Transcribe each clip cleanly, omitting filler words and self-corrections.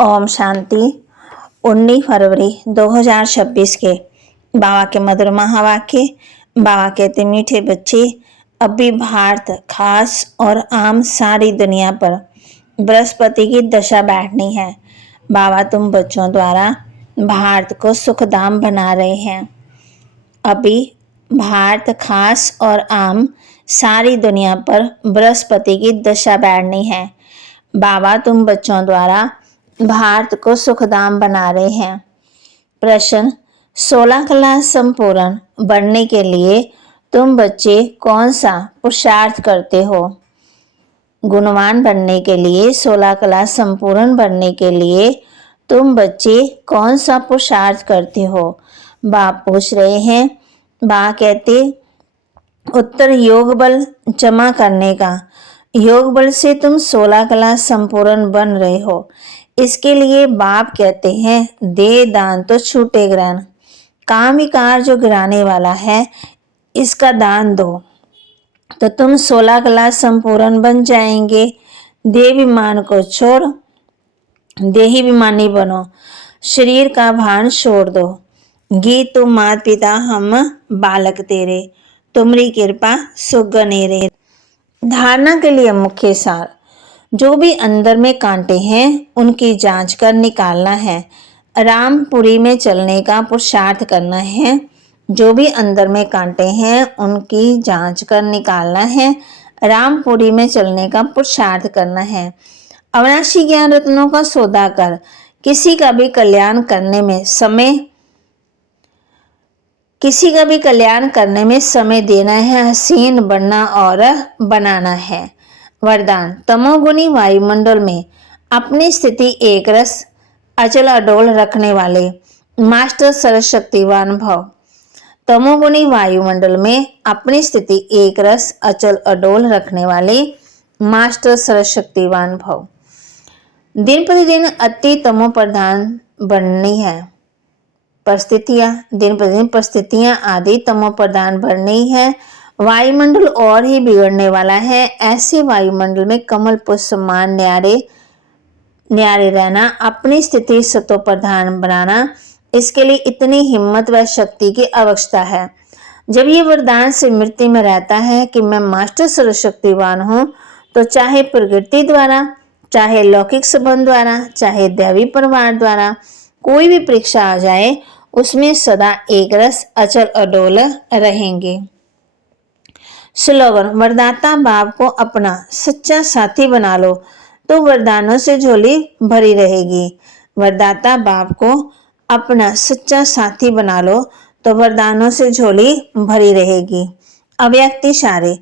ओम शांति। 19 फरवरी 2026 के बाबा के मधुर महावाक्य। बाबा कहते, मीठे बच्चे, अब भी भारत खास और आम सारी दुनिया पर बृहस्पति की दशा बैठनी है। बाबा तुम बच्चों द्वारा भारत को सुखधाम बना रहे हैं। अभी भारत खास और आम सारी दुनिया पर बृहस्पति की दशा बैठनी है। बाबा तुम बच्चों द्वारा भारत को सुखधाम बना रहे हैं। प्रश्न, 16 क्लास संपूर्ण बनने के लिए तुम बच्चे कौन सा पुरुषार्थ करते हो? गुणवान बनने के लिए, 16 क्लास संपूर्ण बनने के लिए तुम बच्चे कौन सा पुरुषार्थ करते हो? बाप पूछ रहे हैं। बा कहते, उत्तर योग बल जमा करने का। योग बल से तुम 16 क्लास संपूर्ण बन रहे हो। इसके लिए बाप कहते हैं, दे दान तो छूटे ग्रहण। काम विकार जो गिराने वाला है, इसका दान दो तो तुम 16 क्लास संपूर्ण बन जाएंगे। देहाभिमान को छोड़ देही विमानी बनो। शरीर का भान छोड़ दो। गीत तुम माता पिता हम बालक तेरे, तुम्हारी कृपा सुगनेरे। धारणा के लिए मुख्य सार, जो भी अंदर में कांटे हैं उनकी जांच कर निकालना है। रामपुरी में चलने का पुरुषार्थ करना है। जो भी अंदर में कांटे हैं उनकी जांच कर निकालना है। रामपुरी में चलने का पुरुषार्थ करना है। अविनाशी ज्ञान रत्नों का सौदा कर किसी का भी कल्याण करने में समय देना है। हसीन बनना और बनाना है। वरदान, तमोगुणी वायुमंडल में अपनी स्थिति एक रस अचल अडोल रखने वाले मास्टर सर्वशक्तिवान भव। तमोगुणी वायुमंडल में अपनी स्थिति एक रस अचल अडोल रखने वाले मास्टर सर्वशक्तिवान भव। दिन प्रतिदिन अति तमो प्रधान बननी है। दिन प्रतिदिन परिस्थितियां आदि तमो प्रधान बननी है। वायुमंडल और ही बिगड़ने वाला है। ऐसे वायुमंडल में कमल पुष्प समान न्यारे रहना, अपनी स्थिति सतो प्रधान बनाना, इसके लिए इतनी हिम्मत व शक्ति की आवश्यकता है। जब ये वरदान से मृत्यु में रहता है कि मैं मास्टर सर्वशक्तिवान हूँ, तो चाहे प्रकृति द्वारा, चाहे लौकिक संबंध द्वारा, चाहे दैवी परिवार द्वारा कोई भी परीक्षा आ जाए, उसमें सदा एक रस अचल अडोल रहेंगे। स्लोगन, वरदाता बाप को अपना सच्चा साथी बना लो तो वरदानों से झोली भरी रहेगी। वरदाता बाप को अपना सच्चा साथी बना लो तो वरदानों से झोली भरी रहेगी। अव्यक्त इशारे,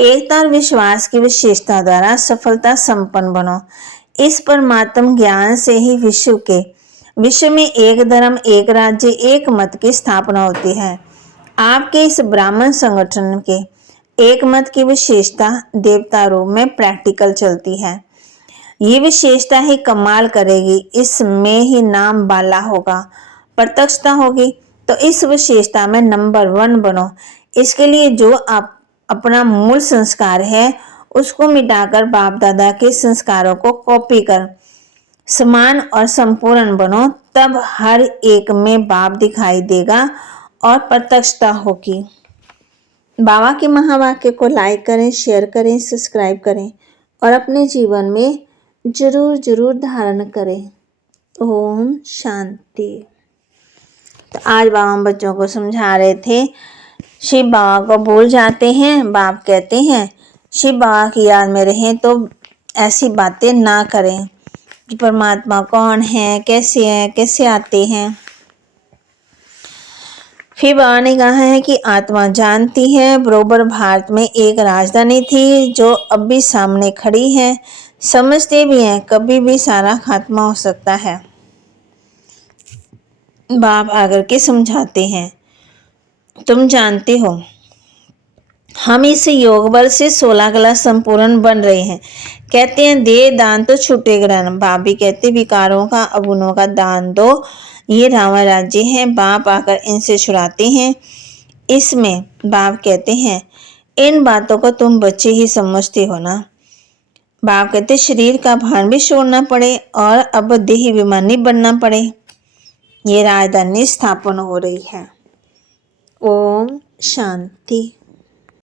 एकता और विश्वास की विशेषता द्वारा सफलता संपन्न बनो। इस परमात्म ज्ञान से ही विश्व में एक धर्म, एक राज्य, एक मत की स्थापना होती है। आपके इस ब्राह्मण संगठन के एक मत की विशेषता देवता रूप में प्रैक्टिकल चलती है। ये विशेषता ही कमाल करेगी। इसमें ही नाम बाला होगा, प्रत्यक्षता होगी। तो इस विशेषता में नंबर 1 बनो। इसके लिए जो आप अपना मूल संस्कार है उसको मिटाकर बाप दादा के संस्कारों को कॉपी कर समान और संपूर्ण बनो। तब हर एक में बाप दिखाई देगा और प्रत्यक्षता होगी। बाबा के महावाक्य को लाइक करें, शेयर करें, सब्सक्राइब करें और अपने जीवन में जरूर धारण करें। ओम शांति। तो आज बाबा बच्चों को समझा रहे थे, शिव बाबा को भूल जाते हैं। बाप कहते हैं शिव बाबा की याद में रहें तो ऐसी बातें ना करें कि परमात्मा कौन है, कैसे आते हैं। फिर बाबा ने कहा है कि आत्मा जानती है, बरोबर भारत में एक राजधानी थी जो अब भी सामने खड़ी है। समझते भी हैं कभी भी सारा खात्मा हो सकता है। बाप आकर के समझाते हैं, तुम जानते हो हम इस योग बल से 16 क्लास संपूर्ण बन रहे हैं। कहते हैं दे दान तो छूटे ग्रहण। बाप भी कहते विकारों का, अवगुणों का दान दो। ये रावण राज्य है, बाप आकर इनसे छुड़ाते हैं। इसमें बाप कहते हैं इन बातों को तुम बच्चे ही समझते हो ना। बाबा कहते शरीर का भार भी छोड़ना पड़े और अब देही अभिमानी नहीं बनना पड़े। ये राजधानी स्थापन हो रही है। ओम शांति।